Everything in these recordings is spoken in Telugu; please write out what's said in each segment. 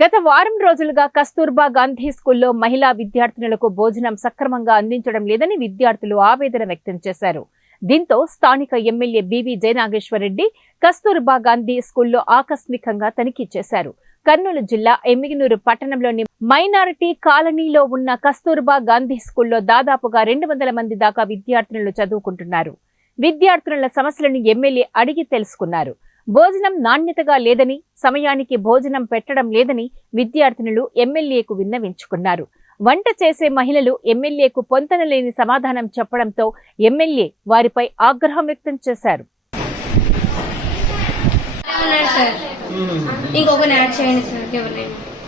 గత వారం రోజులుగా కస్తూర్బా గాంధీ స్కూల్లో మహిళా విద్యార్థినులకు భోజనం సక్రమంగా అందించడం లేదని విద్యార్థులు ఆవేదన వ్యక్తం చేశారు. దీంతో స్థానిక ఎమ్మెల్యే బివి జయనాగేశ్వరరెడ్డి కస్తూర్బా గాంధీ స్కూల్లో ఆకస్మికంగా తనిఖీ చేశారు. కర్నూలు జిల్లా ఎమ్మిగనూరు పట్టణంలోని మైనారిటీ కాలనీలో ఉన్న కస్తూర్బా గాంధీ స్కూల్లో దాదాపుగా 200 మంది దాకా విద్యార్థినులు చదువుకుంటున్నారు. విద్యార్థినుల సమస్యలను ఎమ్మెల్యే అడిగి తెలుసుకున్నారు. భోజనం నాణ్యతగా లేదని, సమయానికి భోజనం పెట్టడం లేదని విద్యార్థినులు ఎమ్మెల్యేకు విన్నవించుకున్నారు. వంట చేసే మహిళలు ఎమ్మెల్యేకు పొంతనలేని సమాధానం చెప్పడంతో ఎమ్మెల్యే వారిపై ఆగ్రహం వ్యక్తం చేశారు.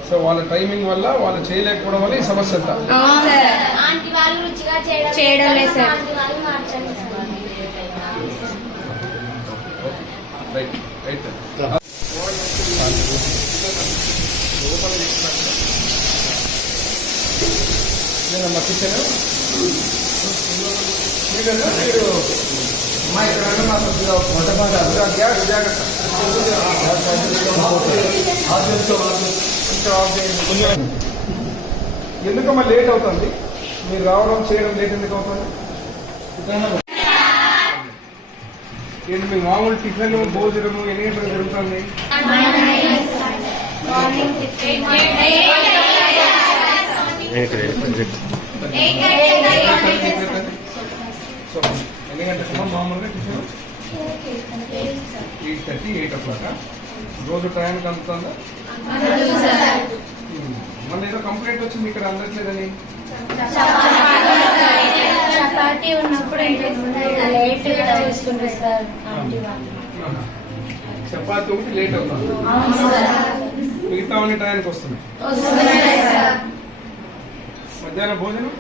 సో వాళ్ళ టైమింగ్ వల్ల వాళ్ళు చేయలేకపోవడం వల్ల ఈ సమస్య చేయడం లేదు సార్. మా కిచెన్ మీరు మా ఇక్కడ ఎందుకమ్మా లేట్ అవుతుంది? మీరు రావడం చేయడం లేట్ ఎందుకు అవుతుంది? ఏంటి మీ మామూలు టిఫిన్ భోజనము ఎన్ని గంటలకు జరుగుతుంది? సో ఎన్ని గంటలకు మామూలుగా టిఫిన్? 8:30, 8 o'clock. రోజు టైంకి అందుతుందా? మళ్ళీ ఏదో కంప్లైంట్ వచ్చింది ఇక్కడ అందట్లేదని. చపాతీ ఉన్నప్పుడు చపాతీ ఒకటి లేట్ అవుతుంది, మిగతా అన్ని టైంకి వస్తుంది. మధ్యాహ్నం భోజనం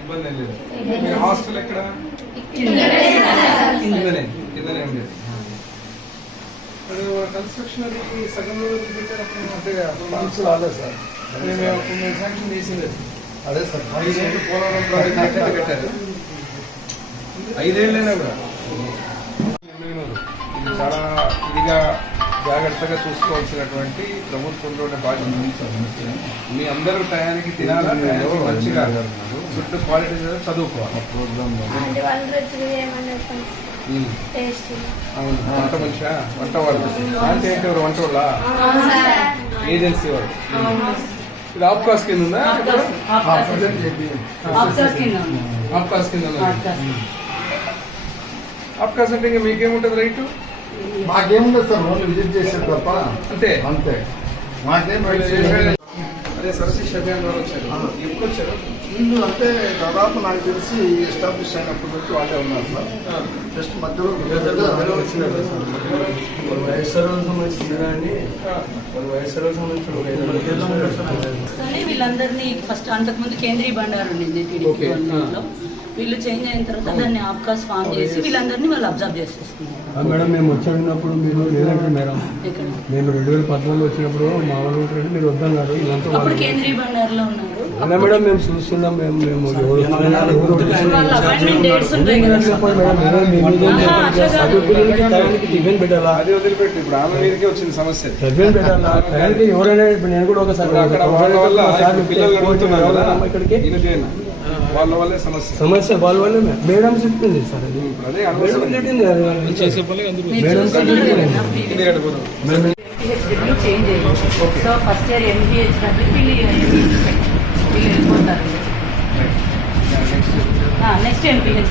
ఇబ్బంది ఏం లేదు. మీరు హాస్టల్ ఎక్కడ? కిందనే ఉండేది. కన్స్ట్రక్షన్ అది సగం రోజులు పెట్టారు. అంటే ఫండ్స్ రాలేదు సార్. మేము శాంక్షన్ చేసింది అదే సార్. 5 ఏళ్ళు పోలవరం ప్రాజెక్ట్ కట్టారు. 5 ఏళ్ళైనా కూడా ఇది చాలా ఇదిగా జాగ్రత్తగా చూసుకోవాల్సినటువంటి ప్రభుత్వంలో బాధ్యత ఉంది సార్. మీ అందరూ టయానికి తినాలా, మంచిగా చుట్టూ క్వాలిటీ చదువుకోవాలి. అవును, వంట మనిషా? వంట వాళ్ళు అంటే ఏంటి? ఎవరు వంట వాళ్ళ? ఏజెన్సీ వాళ్ళు. ఇది ఆప్కాస్ కింద ఉందా? ఆప్కాస్ కింద ఉందా? ఆప్కాస్ అంటే ఇంకా మీకేముంటుంది రైట్? మాకేముండదు సార్, ఓన్లీ విజిట్ చేసేది తప్ప. అంతే అంతే, మాకేం అదే సరస్వతి అభియాన్ ద్వారా వచ్చారు. ఎప్పుడు వచ్చారు? వీళ్ళు అంటే దాదాపు నాకు తెలిసి ఎస్టాబ్లిష్ అయినప్పటి నుంచి వాళ్ళే ఉన్నారు సార్. జస్ట్ మధ్యలో వచ్చినారు సార్. వాళ్ళు వైఎస్ఆర్ సంబంధించిన కానీ వాళ్ళు వైఎస్ఆర్ సంబంధించిన వీళ్ళందరినీ ఫస్ట్ అంతకుముందు కేంద్రీయ బండారు ఉండింది టీడీపీ గవర్నమెంట్లో. వీళ్ళు చేంజ్ అయిన తర్వాత దాన్ని ఆప్కాస్ ఫామ్ చేసి వీళ్ళందరినీ వాళ్ళు అబ్జర్వ్ చేసేసుకున్నారు. మేడం మేము వచ్చినప్పుడు మీరు లేదంటే మేడం, నేను 2014 వచ్చినప్పుడు మా వాళ్ళు ఉంటారంటే మీరు వద్దన్నారు. ఇదంతా అప్పుడు కేంద్రీయ బండారులో ఉన్నారు. అలా మేడం మేము చూస్తున్నాం. మేము టిఫిన్ పెట్టాలా? అది వదిలిపెట్టి ఇప్పుడు ఆమె మీదకే వచ్చింది సమస్య. టిఫిన్ పెట్టాలా? టైంకి ఎవరైనా నేను కూడా ఒకసారి ఇక్కడికి వాళ్ళ వల్లే సమస్య వాళ్ళ వల్లే మేడం చెప్పింది సార్. అది అదే చేంజ్ అయ్యింది. సో ఫస్ట్ ఇయర్ ఎంబీహెచ్ వీళ్ళు వెళ్ళిపోతారు. నెక్స్ట్ ఎంబీహెచ్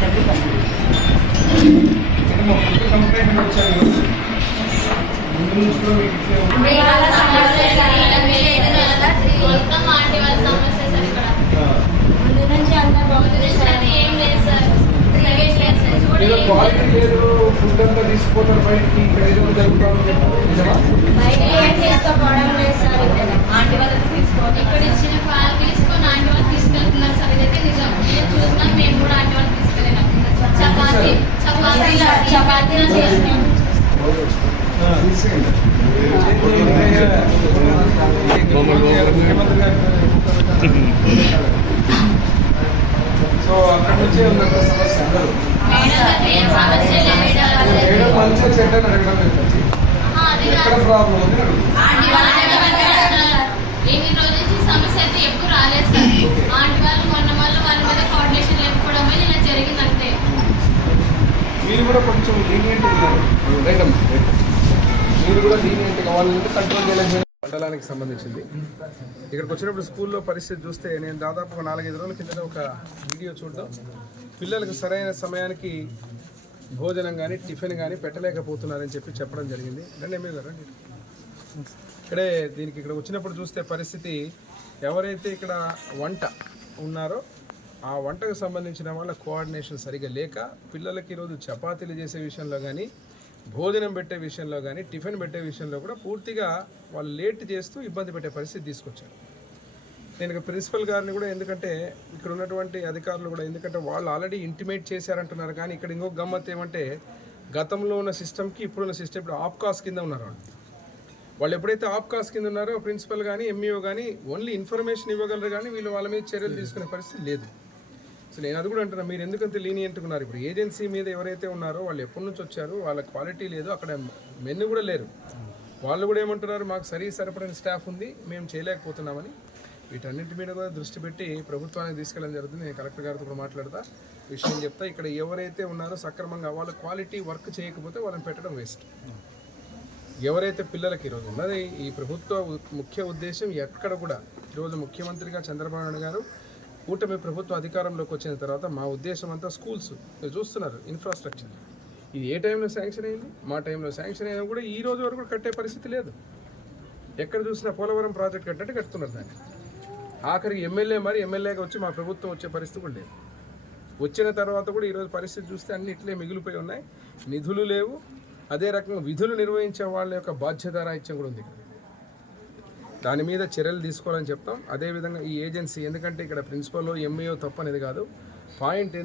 క్వాలిటీ లేదు, ఫుడ్ అంతా తీసుకుపోతారు బయటికి. ఇక్కడ ఏదో జరుగుతాం ఇక్కడ ఇచ్చిన పాలు తీసుకొని ఆంటీ వాళ్ళు తీసుకెళ్తున్నారు సార్. ఇదైతే నిజం. నేను చూసినా, మేము కూడా ఆంటీ వాళ్ళు తీసుకెళ్ళినాం. చపాతీలు చేసినాం. సో అక్కడ నుంచే ఉన్న సమస్య అందరూ మంచిగా చెడ్డ అడగడం ఎక్కడ ప్రాబ్లం ఉంది. మీరు కూడా దీన్ని ఎంత కావాలంటే కంట్రోల్ చేయలేదు. మండలానికి సంబంధించింది ఇక్కడికి వచ్చినప్పుడు స్కూల్లో పరిస్థితి చూస్తే నేను దాదాపు ఒక 4-5 రోజుల కింద ఒక వీడియో చూడడం, పిల్లలకు సరైన సమయానికి భోజనం కానీ టిఫిన్ కానీ పెట్టలేకపోతున్నారని చెప్పడం జరిగింది. రండి ఎమ్మెల్యే గారు రండి. ఇక్కడే దీనికి ఇక్కడ వచ్చినప్పుడు చూస్తే పరిస్థితి ఎవరైతే ఇక్కడ వంట ఉన్నారో ఆ వంటకు సంబంధించిన వాళ్ళ కోఆర్డినేషన్ సరిగా లేక పిల్లలకి ఈరోజు చపాతీలు చేసే విషయంలో కానీ భోజనం పెట్టే విషయంలో కానీ టిఫిన్ పెట్టే విషయంలో కూడా పూర్తిగా వాళ్ళు లేట్ చేస్తూ ఇబ్బంది పెట్టే పరిస్థితి తీసుకొచ్చారు. నేను ప్రిన్సిపల్ గారిని కూడా, ఎందుకంటే ఇక్కడ ఉన్నటువంటి అధికారులు కూడా, ఎందుకంటే వాళ్ళు ఆల్రెడీ ఇంటిమేట్ చేశారంటున్నారు. కానీ ఇక్కడ ఇంకొక గమ్మత్ ఏమంటే గతంలో ఉన్న సిస్టమ్కి ఇప్పుడున్న సిస్టమ్ ఇప్పుడు ఆప్కాస్ కింద ఉన్నారు వాళ్ళు ఎప్పుడైతే ఆప్కాస్ కింద ఉన్నారో ప్రిన్సిపల్ కానీ ఎంఈఓ కానీ ఓన్లీ ఇన్ఫర్మేషన్ ఇవ్వగలరు కానీ వీళ్ళు వాళ్ళ మీద చర్యలు తీసుకునే పరిస్థితి లేదు. సో నేను అది కూడా అంటున్నా, మీరు ఎందుకంత లీనియంట్గా ఉన్నారు? ఇప్పుడు ఏజెన్సీ మీద ఎవరైతే ఉన్నారో వాళ్ళు ఎప్పటి నుంచి వచ్చారు, వాళ్ళ క్వాలిటీ లేదు, అక్కడ మెన్ను కూడా లేరు. వాళ్ళు కూడా ఏమంటున్నారు, మాకు సరిపడిన స్టాఫ్ ఉంది, మేము చేయలేకపోతున్నామని. వీటన్నింటి మీద కూడా దృష్టి పెట్టి ప్రభుత్వానికి తీసుకెళ్ళడం జరుగుతుంది. నేను కలెక్టర్ గారితో కూడా మాట్లాడతా, విషయం చెప్తా. ఇక్కడ ఎవరైతే ఉన్నారో సక్రమంగా వాళ్ళ క్వాలిటీ వర్క్ చేయకపోతే వాళ్ళని పెట్టడం వేస్ట్. ఎవరైతే పిల్లలకి ఈరోజు ఉన్నది ఈ ప్రభుత్వ ముఖ్య ఉద్దేశం ఎక్కడ కూడా, ఈరోజు ముఖ్యమంత్రిగా చంద్రబాబు నాయుడు గారు కూటమి ప్రభుత్వం అధికారంలోకి వచ్చిన తర్వాత మా ఉద్దేశం అంతా స్కూల్స్ మీరు చూస్తున్నారు, ఇన్ఫ్రాస్ట్రక్చర్. ఇది ఏ టైంలో శాంక్షన్ అయింది? మా టైంలో శాంక్షన్ అయినా కూడా ఈ రోజు వరకు కట్టే పరిస్థితి లేదు. ఎక్కడ చూసినా పోలవరం ప్రాజెక్ట్ కట్టినట్టు కట్టుతున్నారు దాన్ని. ఆఖరికి ఎమ్మెల్యేగా వచ్చి మా ప్రభుత్వం వచ్చే పరిస్థితి కూడా లేదు. వచ్చిన తర్వాత కూడా ఈరోజు పరిస్థితి చూస్తే అన్ని ఇట్లే మిగిలిపోయి ఉన్నాయి. నిధులు లేవు. అదే రకంగా విధులు నిర్వహించే వాళ్ళ యొక్క బాధ్యత రాహిత్యం కూడా ఉంది. దాని మీద చర్యలు తీసుకోవాలని చెప్తాం. అదేవిధంగా ఈ ఏజెన్సీ, ఎందుకంటే ఇక్కడ ప్రిన్సిపల్ ఎంఈఓ తప్పనేది కాదు, పాయింట్